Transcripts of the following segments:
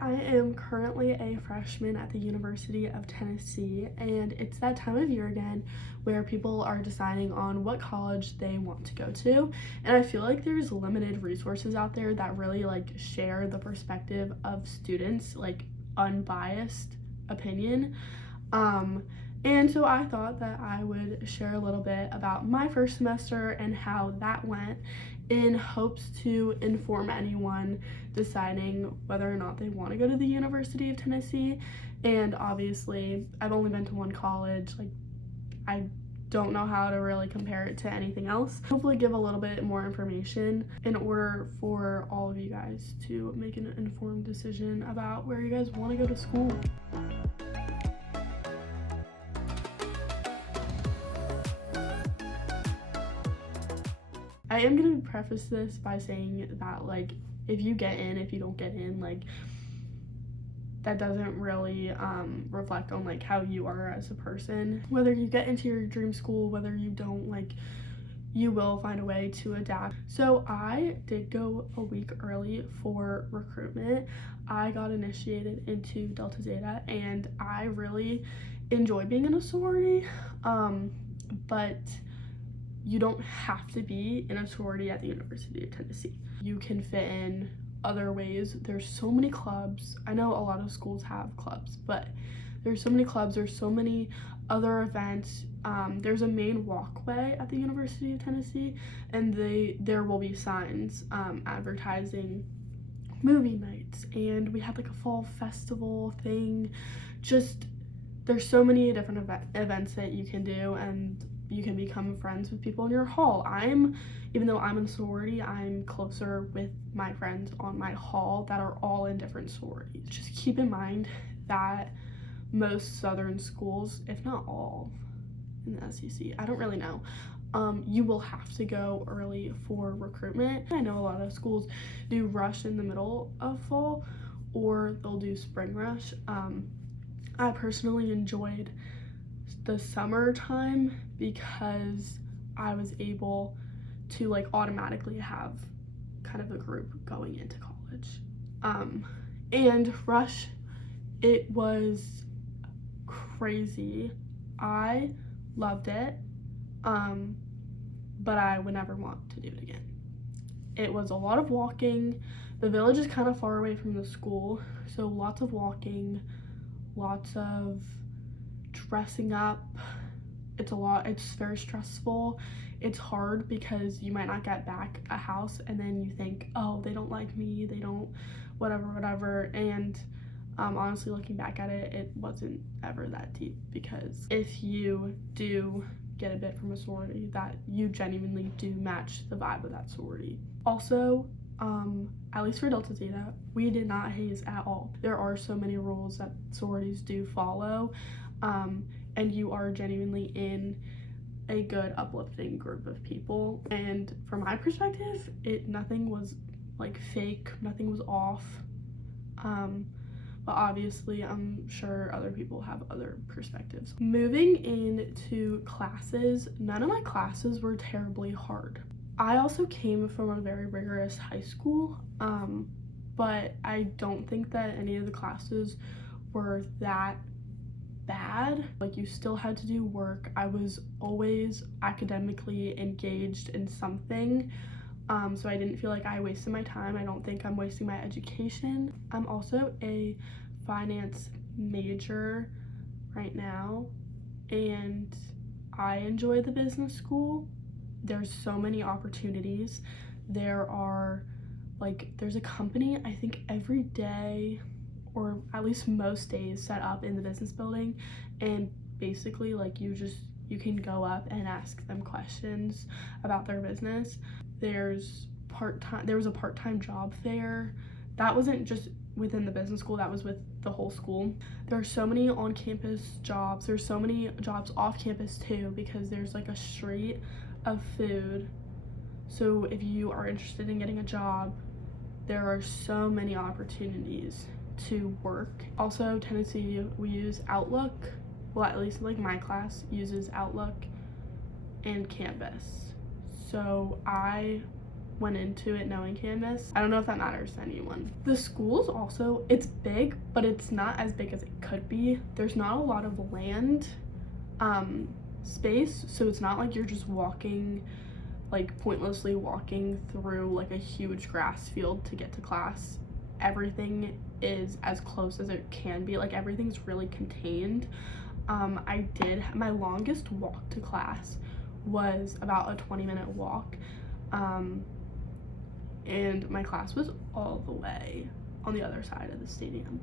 Hi, I am currently a freshman at the University of Tennessee, and it's that time of year again where people are deciding on what college they want to go to. And I feel like there's limited resources out there that really share the perspective of students, unbiased opinion. Um, and so I thought that I would share a little bit about my first semester and how that went in hopes to inform anyone deciding whether or not they want to go to the University of Tennessee. And obviously, I've only been to one college. I don't know how to really compare it to anything else. Hopefully give a little bit more information in order for all of you guys to make an informed decision about where you guys want to go to school. I am going to preface this by saying that, if you get in, if you don't get in, that doesn't really reflect on, how you are as a person. Whether you get into your dream school, whether you don't, you will find a way to adapt. So I did go a week early for recruitment. I got initiated into Delta Zeta, and I really enjoy being in a sorority, but you don't have to be in a sorority at the University of Tennessee. You can fit in other ways. There's so many clubs. I know a lot of schools have clubs, but there's so many clubs, there's so many other events. There's a main walkway at the University of Tennessee, and there will be signs advertising movie nights, and we had a fall festival thing. Just there's so many different events that you can do, and you can become friends with people in your hall. Even though I'm in a sorority, I'm closer with my friends on my hall that are all in different sororities. Just keep in mind that most southern schools, if not all in the SEC, I don't really know, you will have to go early for recruitment. I know a lot of schools do rush in the middle of fall, or they'll do spring rush. I personally enjoyed the summertime because I was able to automatically have kind of a group going into college. And rush, it was crazy. I loved it, but I would never want to do it again. It was a lot of walking. The village is kind of far away from the school, so lots of walking, lots of dressing up. It's very stressful. It's hard because you might not get back a house, and then you think, oh, they don't like me, they don't whatever. And honestly, looking back at it, it wasn't ever that deep, because if you do get a bit from a sorority, that you genuinely do match the vibe of that sorority. Also, at least for Delta Zeta, we did not haze at all. There are so many rules that sororities do follow, and you are genuinely in a good, uplifting group of people. And from my perspective, nothing was fake, nothing was off. But obviously, I'm sure other people have other perspectives. Moving into classes, none of my classes were terribly hard. I also came from a very rigorous high school, but I don't think that any of the classes were that bad. You still had to do work. I was always academically engaged in something, so I didn't feel like I wasted my time. I don't think I'm wasting my education. I'm also a finance major right now, and I enjoy the business school. There's so many opportunities. There's a company, I think every day, or at least most days, set up in the business building, and basically you can go up and ask them questions about their business. There was a part-time job fair that wasn't just within the business school, that was with the whole school. There are so many on-campus jobs. There's so many jobs off campus too, because there's a street of food. So if you are interested in getting a job, there are so many opportunities to work. Also, Tennessee, we use Outlook. Well, at least my class uses Outlook and Canvas. So I went into it knowing Canvas. I don't know if that matters to anyone. The school's also, it's big, but it's not as big as it could be. There's not a lot of land space, so it's not like you're just walking, like pointlessly walking through like a huge grass field to get to class. Everything is as close as it can be, like everything's really contained. My longest walk to class was about a 20-minute walk, and my class was all the way on the other side of the stadium,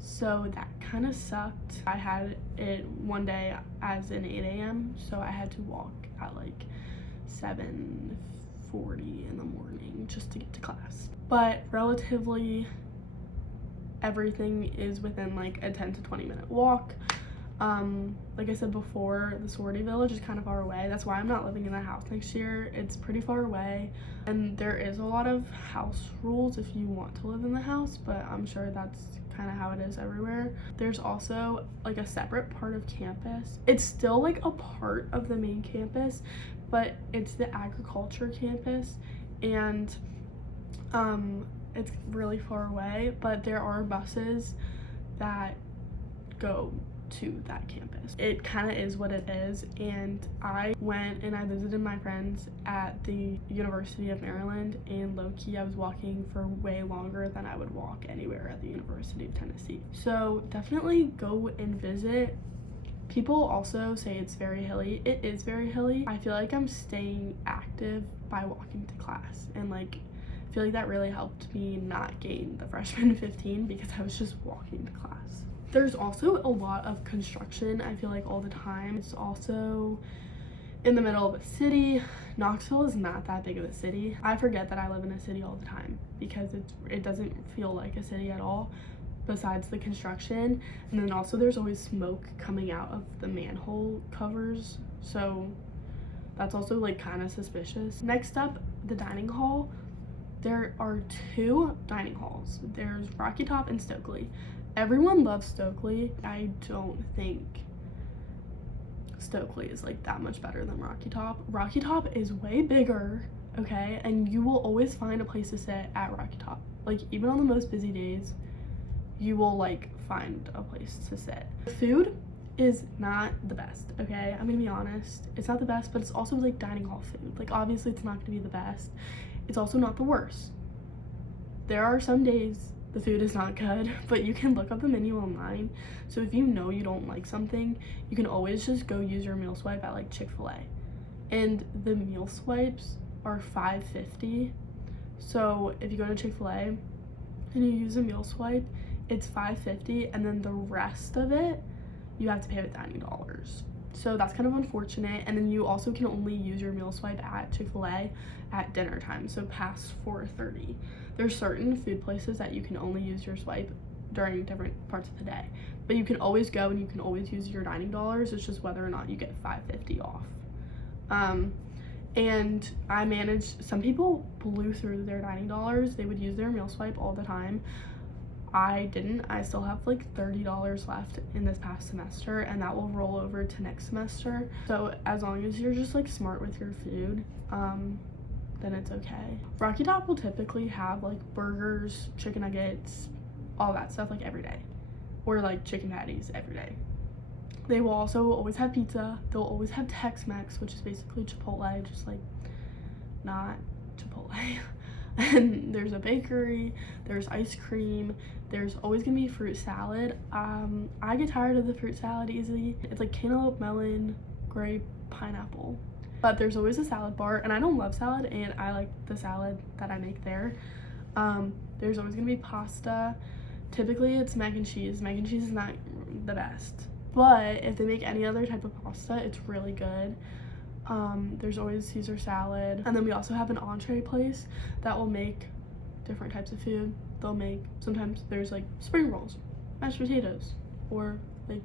so that kind of sucked. I had it one day as an 8 a.m. so I had to walk at like 7:40 in the morning just to get to class. But relatively everything is within like a 10 to 20-minute walk. Like I said before, the sorority village is kind of far away. That's why I'm not living in the house next year. It's pretty far away, and there is a lot of house rules if you want to live in the house, but I'm sure that's kind of how it is everywhere. There's also like a separate part of campus. It's still like a part of the main campus, but it's the agriculture campus, and it's really far away, but there are buses that go to that campus. It kind of is what it is, and I went and I visited my friends at the University of Maryland, and low-key I was walking for way longer than I would walk anywhere at the University of Tennessee. So definitely go and visit. People also say it's very hilly. It is very hilly. I feel like I'm staying active by walking to class, and like I feel like that really helped me not gain the freshman 15 because I was just walking to class. There's also a lot of construction, I feel like, all the time. It's also in the middle of a city. Knoxville is not that big of a city. I forget that I live in a city all the time because it doesn't feel like a city at all, besides the construction. And then also there's always smoke coming out of the manhole covers, so that's also like kind of suspicious. Next up, the dining hall. There are 2 dining halls. There's Rocky Top and Stokely. Everyone loves Stokely. I don't think Stokely is like that much better than Rocky Top. Rocky Top is way bigger, okay? And you will always find a place to sit at Rocky Top. Like even on the most busy days, you will like find a place to sit. Food is not the best, okay? I'm gonna be honest. It's not the best, but it's also like dining hall food. Like obviously it's not gonna be the best. It's also not the worst. There are some days the food is not good, but you can look up the menu online. So if you know you don't like something, you can always just go use your meal swipe at like Chick-fil-A. And the meal swipes are $5.50. So if you go to Chick-fil-A and you use a meal swipe, it's $5.50, and then the rest of it you have to pay with dining dollars. So that's kind of unfortunate. And then you also can only use your meal swipe at Chick-fil-A at dinner time, so past 4:30. There's certain food places that you can only use your swipe during different parts of the day, but you can always go and you can always use your dining dollars. It's just whether or not you get $5.50 off. And I managed, some people blew through their dining dollars. They would use their meal swipe all the time. I didn't. I still have like $30 left in this past semester, and that will roll over to next semester. So as long as you're just like smart with your food, then it's okay. Rocky Top will typically have like burgers, chicken nuggets, all that stuff like every day, or like chicken patties every day. They will also always have pizza. They'll always have Tex-Mex, which is basically Chipotle, just like not Chipotle. And there's a bakery, there's ice cream, there's always gonna be fruit salad. I get tired of the fruit salad easily. It's like cantaloupe, melon, grape, pineapple. But there's always a salad bar, and I don't love salad, and I like the salad that I make there. There's always gonna be pasta. Typically it's mac and cheese. Mac and cheese is not the best, but if they make any other type of pasta, it's really good. There's always Caesar salad, and then we also have an entree place that will make different types of food. They'll make, sometimes there's like spring rolls, mashed potatoes, or like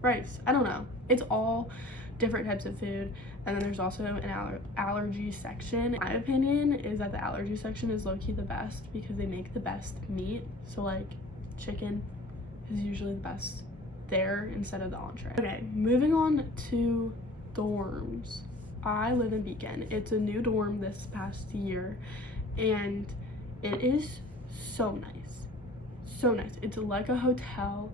rice. I don't know. It's all different types of food. And then there's also an allergy section. My opinion is that the allergy section is low-key the best because they make the best meat. So like chicken is usually the best there instead of the entree. Okay, moving on to dorms. I live in Beacon. It's a new dorm this past year, and it is so nice. So nice. It's like a hotel.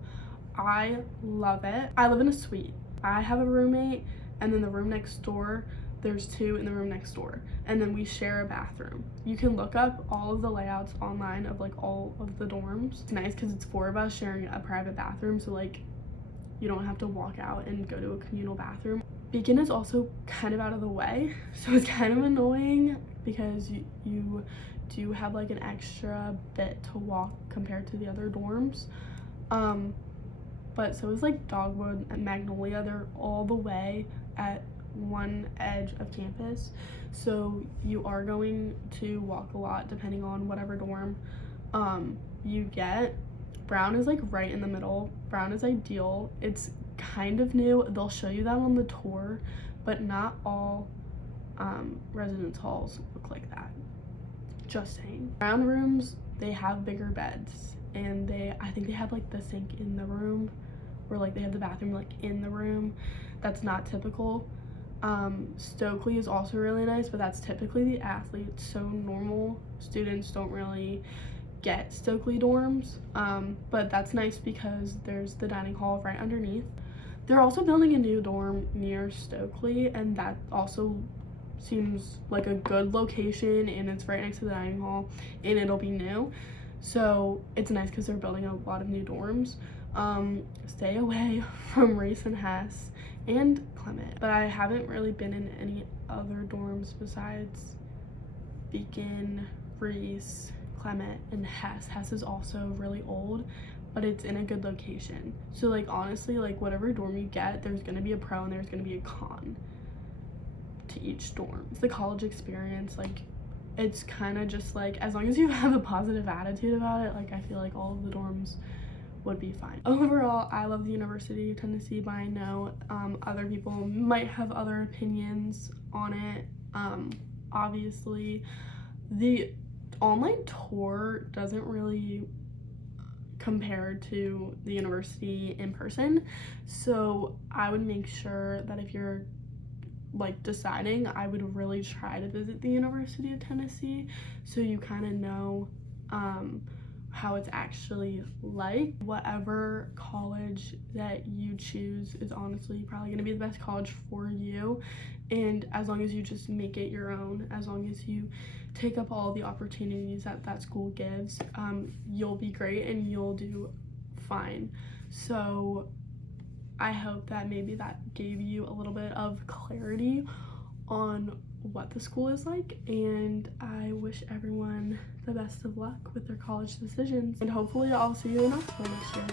I love it. I live in a suite. I have a roommate, and then the room next door, there's two in the room next door, and then we share a bathroom. You can look up all of the layouts online of like all of the dorms. It's nice because it's 4 of us sharing a private bathroom, so like you don't have to walk out and go to a communal bathroom. Beacon is also kind of out of the way, so it's kind of annoying because you do have like an extra bit to walk compared to the other dorms. But so is like Dogwood and Magnolia. They're all the way at one edge of campus, so you are going to walk a lot depending on whatever dorm you get. Brown is like right in the middle. Brown is ideal. It's kind of new. They'll show you that on the tour, but not all residence halls look like that. Just saying. Brown rooms, they have bigger beds, and I think they have like the sink in the room, or like they have the bathroom like in the room. That's not typical. Stokely is also really nice, but that's typically the athletes, so normal students don't really get Stokely dorms, but that's nice because there's the dining hall right underneath. They're also building a new dorm near Stokely, and that also seems like a good location, and it's right next to the dining hall, and it'll be new, so it's nice because they're building a lot of new dorms. Stay away from Reese and Hess and Clement, but I haven't really been in any other dorms besides Beacon, Reese, Clement, and Hess. Hess is also really old, but it's in a good location. So like honestly, like whatever dorm you get, there's gonna be a pro and there's gonna be a con to each dorm. It's the college experience. Like it's kind of just like, as long as you have a positive attitude about it, like I feel like all of the dorms would be fine. Overall, I love the University of Tennessee, but I know other people might have other opinions on it. Obviously, the online tour doesn't really compare to the university in person, so I would make sure that if you're like deciding, I would really try to visit the University of Tennessee so you kind of know how it's actually like. Whatever college that you choose is honestly probably going to be the best college for you, and as long as you just make it your own, as long as you take up all the opportunities that that school gives, you'll be great and you'll do fine. So I hope that maybe that gave you a little bit of clarity on what the school is like, and I wish everyone the best of luck with their college decisions, and hopefully I'll see you in Oxford next year.